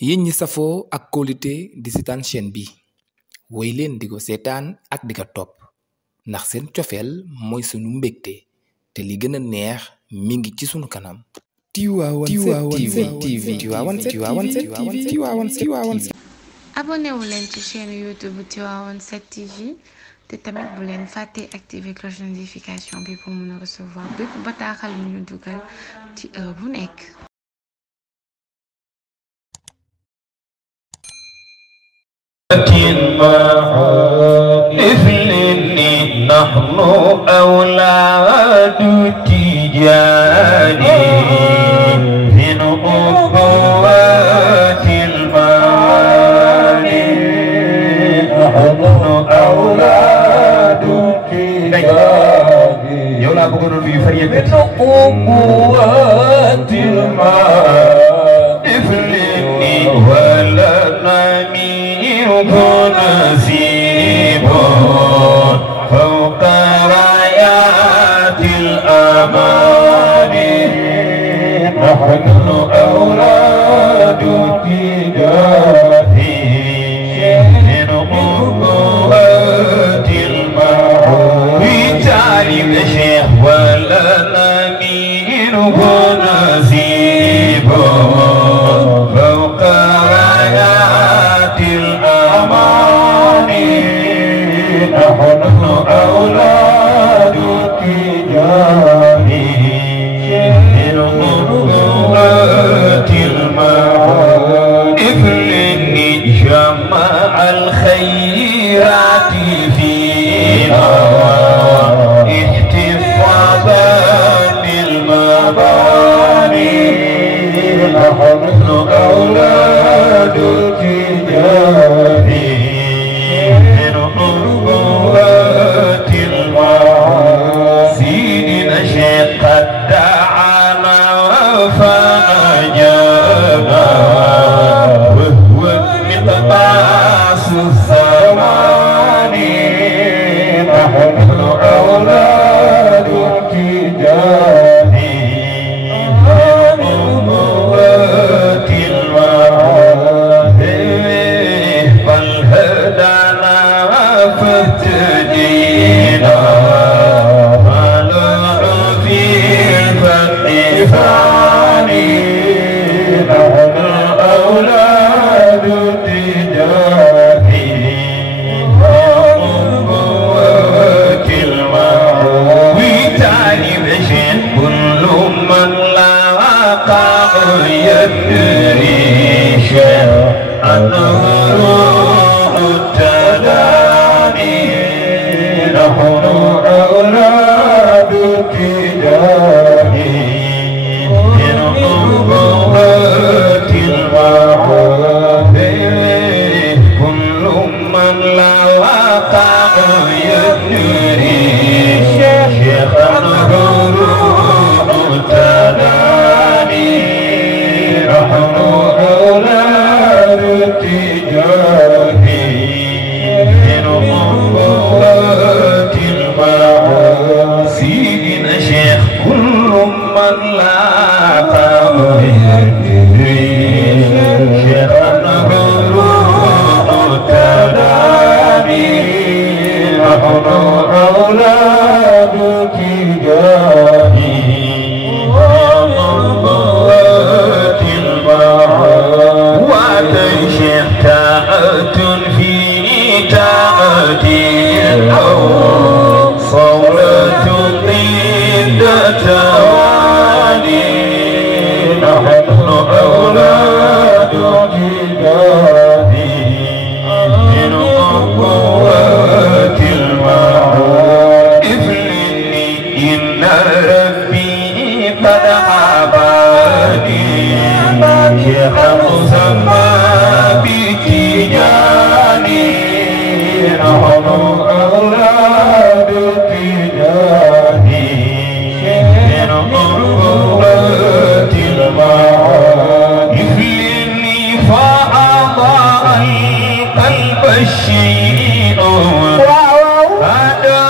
yéen ñi safoo ak kóolute di seetaan chaîne bi woy leen di ko seetaan ak di ko topp ndax seen cofeel mooy sunu mbégte te li gën a neex mi ngi ci sunu kanam. Tivaouane 7 TV. abonné wu leen ci chaîne YouTube Tivaouane 7 TV te tamit bu leen fàtte activer cloche de notification bi pour mën a recevoir bépp bataaxal bu ñu dugal ci heure bu nekk. نحن أولاد تجاني من أخوات المعاني نحن أولاد تجاني يولا بقولوا في فريق من أخوات المعاني إفلني ولا نمير نسيب فوق رايات الأماني نحن أولاد تجاهي من قوات المعاني تعلم شيخ ولا نميره نسيب فوق رايات الأماني نحن أولاد تجاهي من قوات المعاني إفلني جمع الخيرات فينا احتفاظا بالمباني نحن أولاد تجاهي من قوات المعاني سيدنا شيخ قد دعانا فأجابنا وهو مقباس الزمان نحن أولاد تجاهي من قوات المعاني بل هدانا فاهتدينا ونحن في الفتح فاني نحن أولاد تجاهي من قوات المعاني وتعلم شيء كل من لاقى يدري شيء أنه روح التداني نحن أولاد تجاهي من قوات المعاني كل من لاقى يدري شيخ أنه روح التداني نحن أولاد تجاهي من قوات المعاني سيدنا شيخ كل من لاقى يدري شيخ أنه روح التداني نحن أولاد تجاهي وتنشئ تاءة في تاءتي أو صولة ضد توالي نحن أولاد تجاهي من قوات المعاني إفلني إن ربي قد عباني شيخ مسمى بتجاني نحن أولاد تجاهي من قوات المعاني إفلني فأضاء القلب الشيء هذا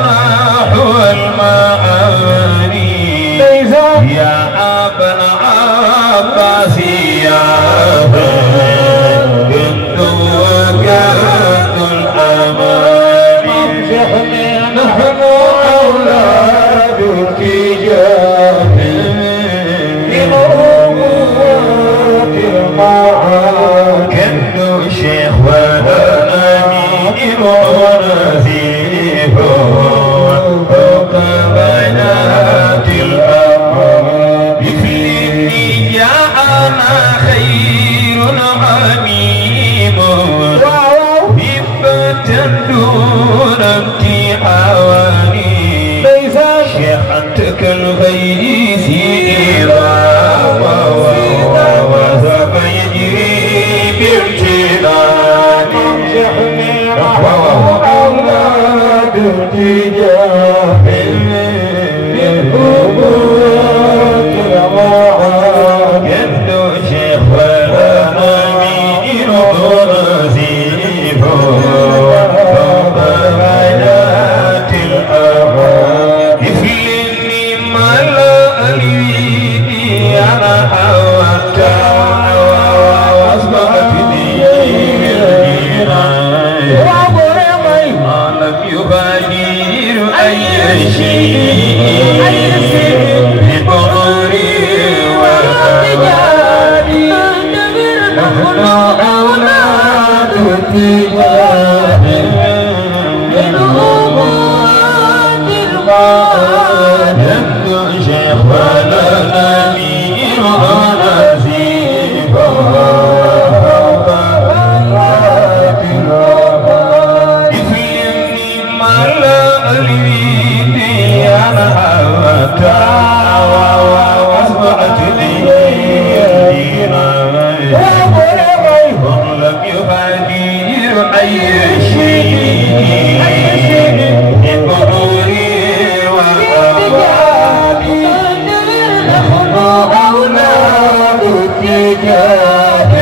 نحو المعاني يا أبا العباس يا خير عميم هبة دون امتحاني شيختك الغيث إماما وذاك يجري بامتناني أولاد تجاه بالحبوب الرواعي يبدو شيخ والأمين نزيف فوق بيات الأرض إفلني ملأ لي أنا حوتا وأصبحت يغادر أي شيء بقري وأبادي نحن أولاد التجاه من أمات المال يبدو شيخ والأمين ونزيفا وأصبحت لي لم يغادر أي شيء من غروري وأبادي نحن أولاد التجاه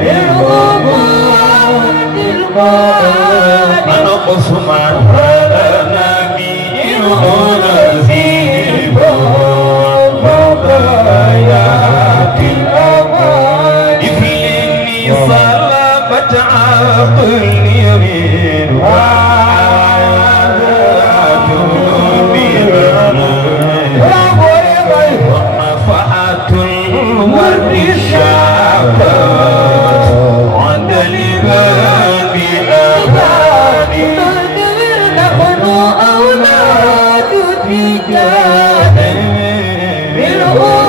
بالأمات المال أنقص معنا ونزيف فوق آيات الأمان إفلني صلبت عقلي من وعادات بمعنى ونفحت الورد الشاكات عند الباب أغاني نحن أولاد الرجال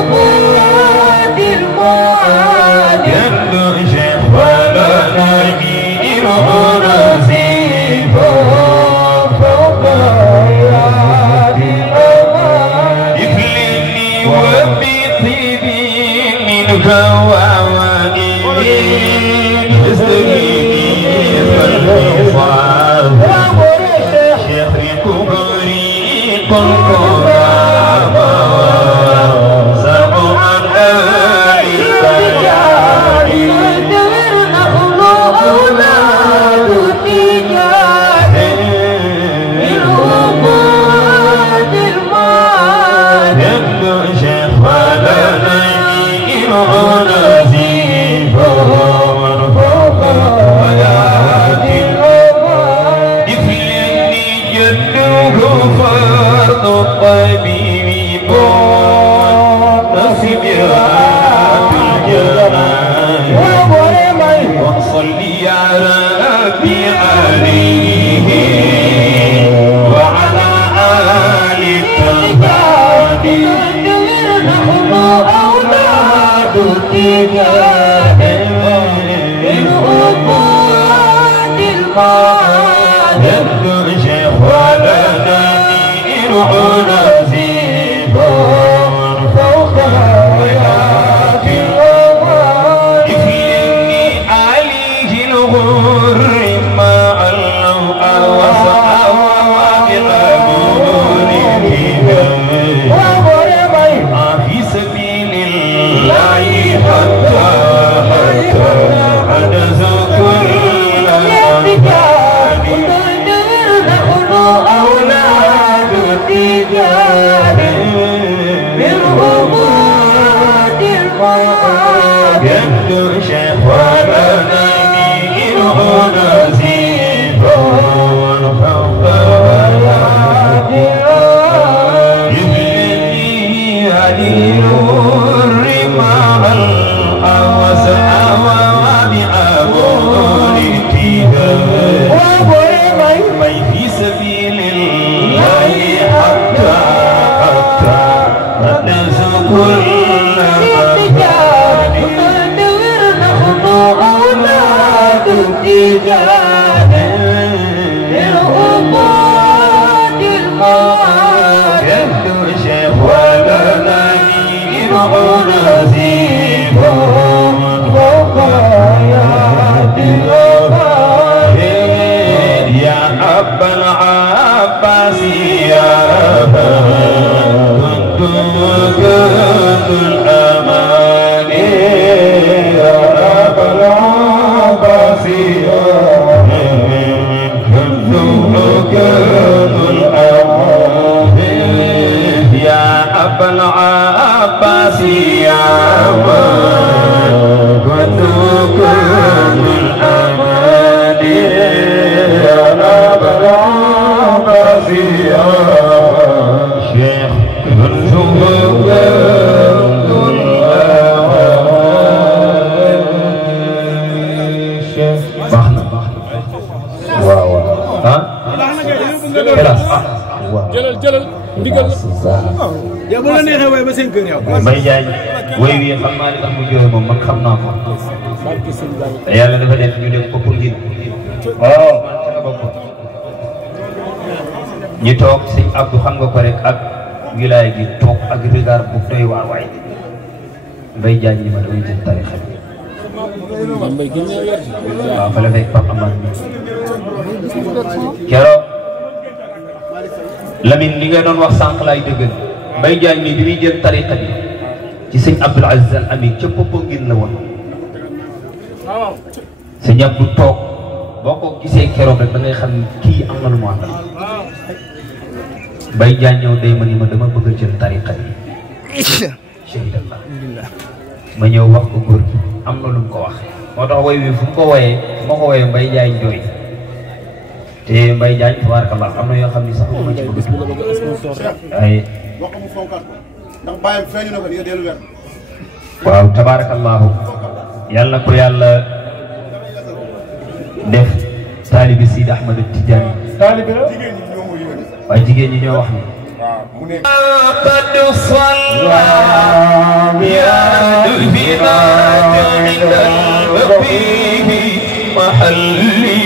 بالأموات المعاني يبدو شيخ ولنا جير نزيف فوق آيات الأمان إفلني وبطيبي من كواواني استغيثي فالمصاب كلكما سبعا الرجال نحن أولاد التجاه بالأمات المال يبدو شيخ ولنا جير نزيف فوق آيات الأمان إفلني جده فرض الطبيب نصب يات الجنان وصلي يا ربي عليه وعلى آل التبادي نحن أولاد التجاه بالأمات المال يبدو شيخ ولنا نزيف فوق آيات الأمان إفلني عليه الغر مع اللوء وصحاب قبول في سبيل الله حتى حدث كل الأمكان نحن أولاد التجاه بالأمات المال يبدو شيخ ولنا جير نزيف فوق آيات الأمان يبلني علي الرمى الأوسع وبعبور التجاه في سبيل الله حتى ننسى كل الأمكان yow bu la neexee way ba 5 heures yow. Mbaye Diagne way wi xam naa li tax mu jooy moom man xam naa ko. te yàlla dafa def ñu dem ko pour ngir. waaw. ñu toog sëñ Abdou xam nga ko rek ak wilaay gi toog ak regard bu doy waar waay. Mbaye Diagne ni ma damay jël tarixa bi. waaw fa la fekk Pape Amar mi. keroog Lamine li nga doon wax sànq laay dëggal. Mbaye Diagne mi bi muy jël tariqa bi ci sëñ Abdoul Aziz Al Amin ca Popenguine la woon sëñ Abdou toog boo ko gisee keroog rek da ngay xam kii am na lu mu àndal. Mbaye Diagne ñëw day ma ni ma dama bëgg a jël tariqa bi shahidallah ma ñëw wax ko góor gi am na lu mu ko wax moo tax woy wi fu mu ko woyee fu ma ko woyee Mbaye Diagne jooy te Mbaye Diagne tabarakallah am na yoo xam ni sax ma ci bëgg ay ndax bàyyam feeñu na ko di dellu wér. waaw tabarakallahu yàlla na ko yàlla def taalibi Sidi Ahmad Tidiane taalibi la waaye jigéen ñi ñoo wax ni qad salla ya dufina inda al-baqihi mahalli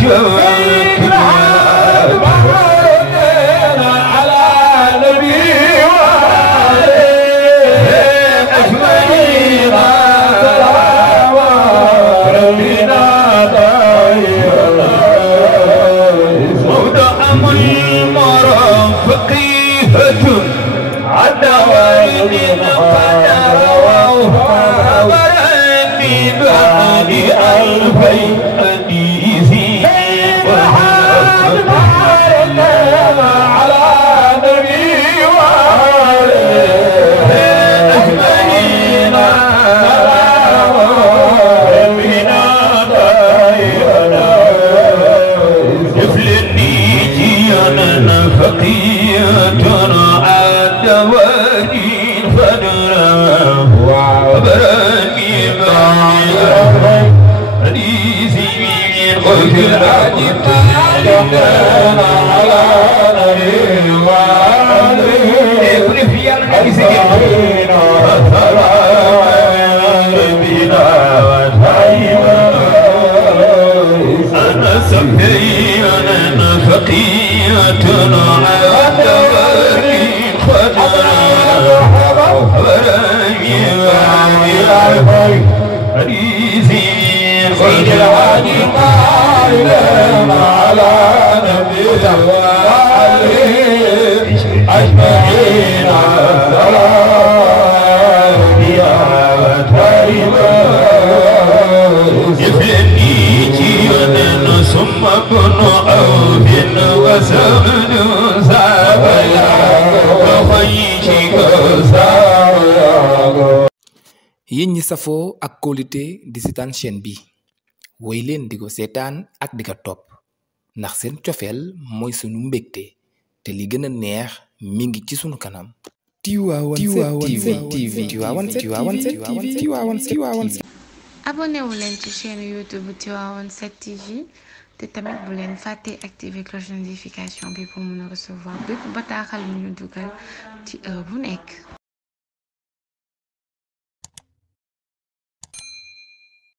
Sure. yéen ñi safoo ak kóolute di seetaan chaîne bi woy leen di ko seetaan ak di ko topp ndax seen cofeel mooy sunu mbégte te li gën a neex mi ngi ci sunu kanam. Tivaouane TV. abonné wu leen ci chaîne YouTube Tivaouane 7 TV te tamit bu leen fàtte activer cloche de notification bi pour mën a recevoir bépp bataaxal bu ñu dugal ci heure bu nekk.